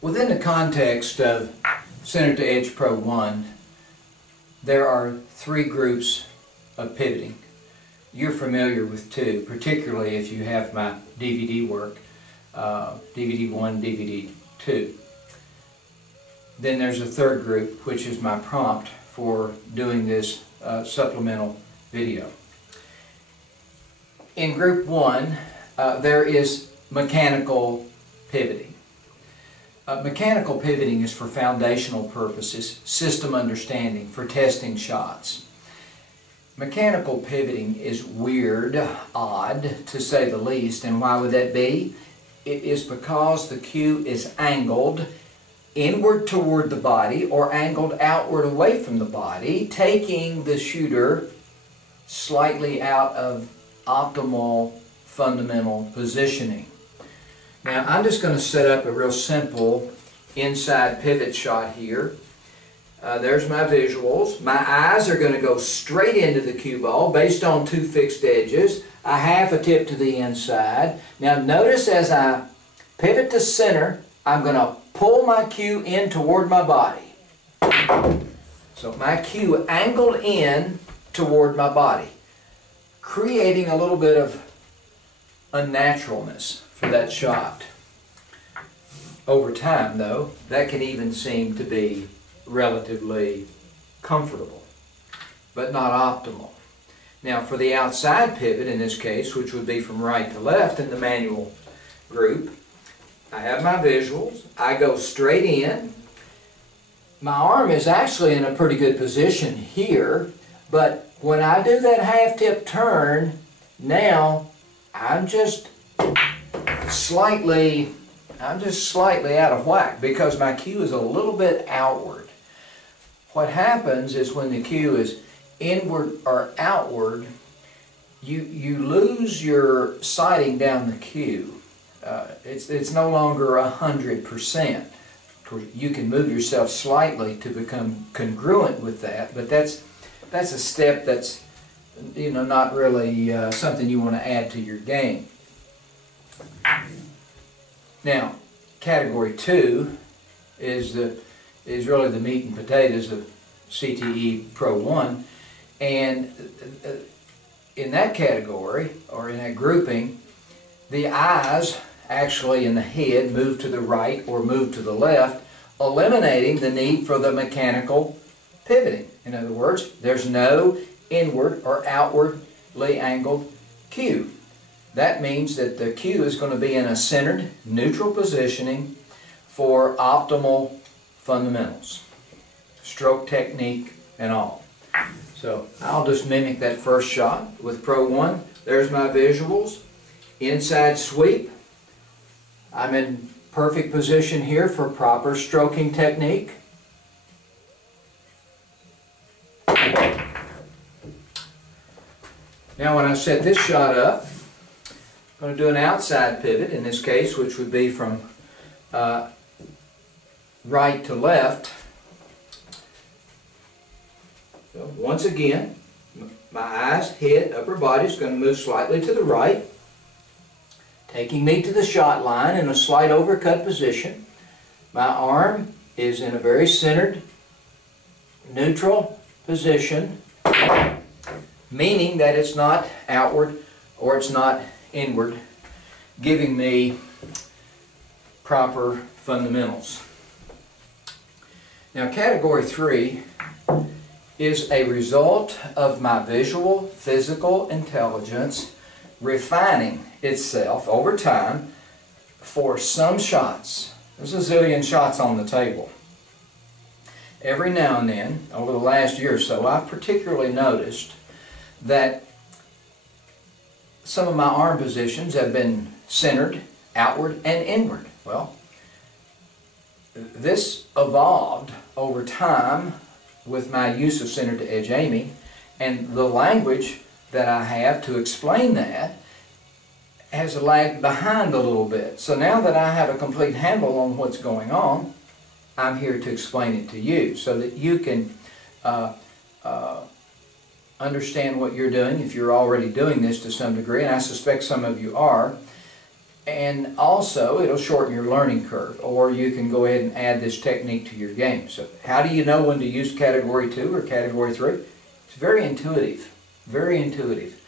Within the context of Center to Edge Pro 1, there are three groups of pivoting. You're familiar with two, particularly if you have my DVD work, DVD 1, DVD 2. Then there's a third group, which is my prompt for doing this supplemental video. In group 1, there is mechanical pivoting. Mechanical pivoting is for foundational purposes, system understanding, for testing shots. Mechanical pivoting is weird, odd, to say the least, and why would that be? It is because the cue is angled inward toward the body or angled outward away from the body, taking the shooter slightly out of optimal fundamental positioning. Now I'm just going to set up a real simple inside pivot shot here. There's my visuals. My eyes are going to go straight into the cue ball based on two fixed edges. I have a tip to the inside. Now notice as I pivot to center, I'm going to pull my cue in toward my body. So my cue angled in toward my body, creating a little bit of unnaturalness for that shot. Over time, though, that can even seem to be relatively comfortable, but not optimal. Now, for the outside pivot, in this case, which would be from right to left in the manual group, I have my visuals. I go straight in. My arm is actually in a pretty good position here, but when I do that half-tip turn, now I'm just slightly out of whack because my cue is a little bit outward. What happens is when the cue is inward or outward, you lose your sighting down the cue. It's no longer 100%. You can move yourself slightly to become congruent with that, but that's a step that's not really something you want to add to your game. Now, category 2 is really the meat and potatoes of CTE Pro 1, and in that category, or in that grouping, the eyes actually in the head move to the right or move to the left, eliminating the need for the mechanical pivoting. In other words, there's no inward or outwardly angled cue. That means that the cue is going to be in a centered, neutral positioning for optimal fundamentals, stroke technique and all. So I'll just mimic that first shot with Pro 1. There's my visuals. Inside sweep. I'm in perfect position here for proper stroking technique. Now when I set this shot up, I'm going to do an outside pivot in this case, which would be from right to left. So once again, my eyes, head, upper body is going to move slightly to the right, taking me to the shot line in a slight overcut position. My arm is in a very centered, neutral position, meaning that it's not outward or it's not inward, giving me proper fundamentals. Now, category 3 is a result of my visual, physical intelligence refining itself over time for some shots. There's a zillion shots on the table. Every now and then, over the last year or so, I've particularly noticed that some of my arm positions have been centered, outward, and inward. Well, this evolved over time with my use of center to edge aiming, and the language that I have to explain that has lagged behind a little bit. So now that I have a complete handle on what's going on, I'm here to explain it to you so that you can understand what you're doing if you're already doing this to some degree, and I suspect some of you are. And also, it'll shorten your learning curve, or you can go ahead and add this technique to your game. So how do you know when to use Category 2 or Category 3? It's very intuitive, very intuitive.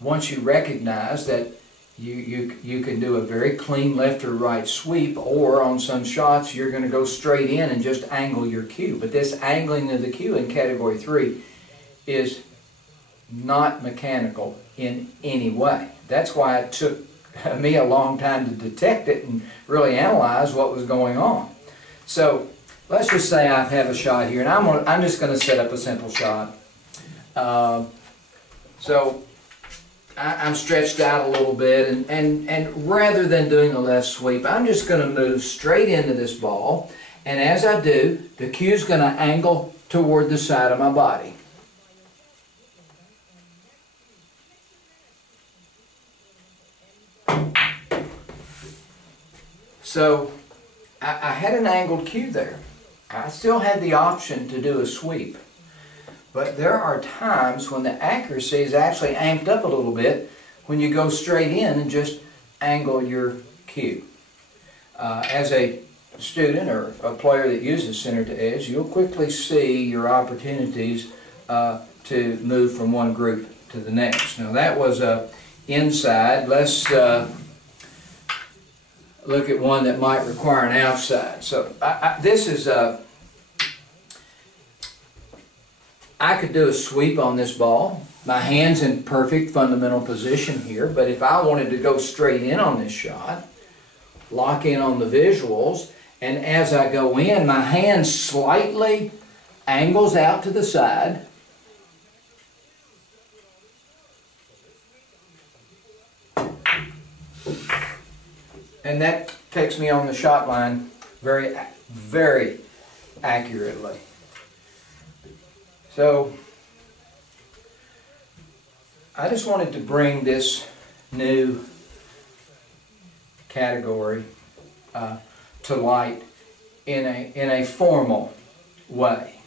Once you recognize that you can do a very clean left or right sweep, or on some shots you're going to go straight in and just angle your cue. But this angling of the cue in Category 3 is not mechanical in any way. That's why it took me a long time to detect it and really analyze what was going on. So let's just say I have a shot here, and I'm just going to set up a simple shot. So I'm stretched out a little bit, and rather than doing a left sweep, I'm just going to move straight into this ball, and as I do, the cue's going to angle toward the side of my body. So I had an angled cue there. I still had the option to do a sweep. But there are times when the accuracy is actually amped up a little bit when you go straight in and just angle your cue. As a student or a player that uses center to edge, you'll quickly see your opportunities to move from one group to the next. Now that was inside. Let's look at one that might require an outside. So this is I could do a sweep on this ball. My hand's in perfect fundamental position here, but if I wanted to go straight in on this shot, lock in on the visuals, and as I go in, my hand slightly angles out to the side. And that takes me on the shot line very, very accurately. So I just wanted to bring this new category to light in a formal way.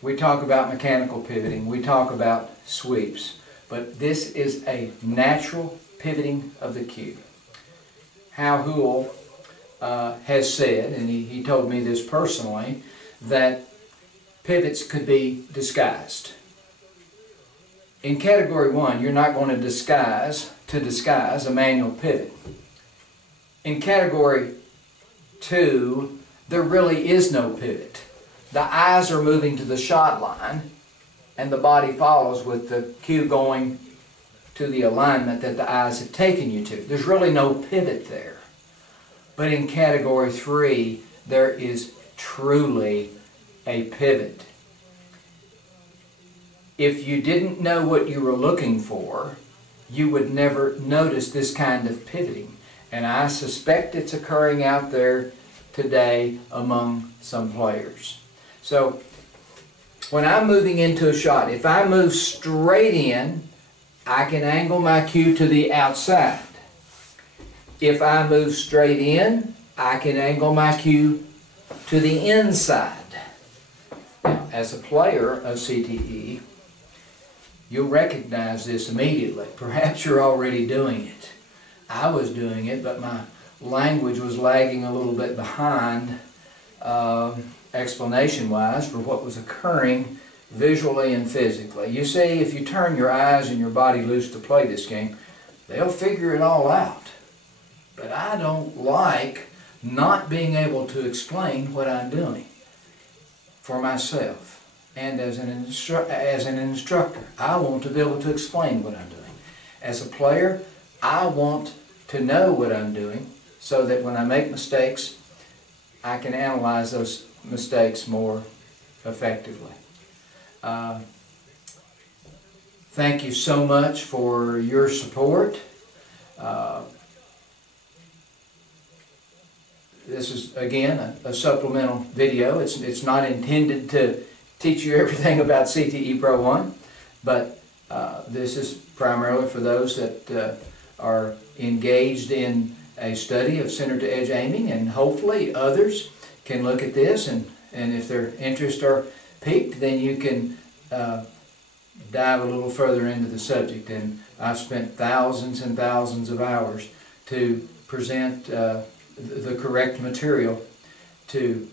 We talk about mechanical pivoting, we talk about sweeps, but this is a natural pivoting of the cue. Hal Houle has said, and he told me this personally, that pivots could be disguised. In Category 1, you're not going to disguise a manual pivot. In Category 2, there really is no pivot. The eyes are moving to the shot line, and the body follows with the cue going to the alignment that the eyes have taken you to. There's really no pivot there. But in Category 3, there is truly a pivot. If you didn't know what you were looking for, you would never notice this kind of pivoting. And I suspect it's occurring out there today among some players. So when I'm moving into a shot, if I move straight in, I can angle my cue to the outside. If I move straight in, I can angle my cue to the inside. Now, as a player of CTE, you'll recognize this immediately. Perhaps you're already doing it. I was doing it, but my language was lagging a little bit behind explanation-wise for what was occurring visually and physically. You see, if you turn your eyes and your body loose to play this game, they'll figure it all out. But I don't like not being able to explain what I'm doing for myself. And as an instructor, I want to be able to explain what I'm doing. As a player, I want to know what I'm doing so that when I make mistakes, I can analyze those mistakes more effectively. Thank you so much for your support. This is, again, a supplemental video. It's not intended to teach you everything about CTE Pro 1, but this is primarily for those that are engaged in a study of center-to-edge aiming, and hopefully others can look at this, and if their interests are piqued, then you can dive a little further into the subject, and I've spent thousands and thousands of hours to present the correct material to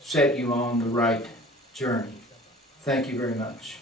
set you on the right journey. Thank you very much.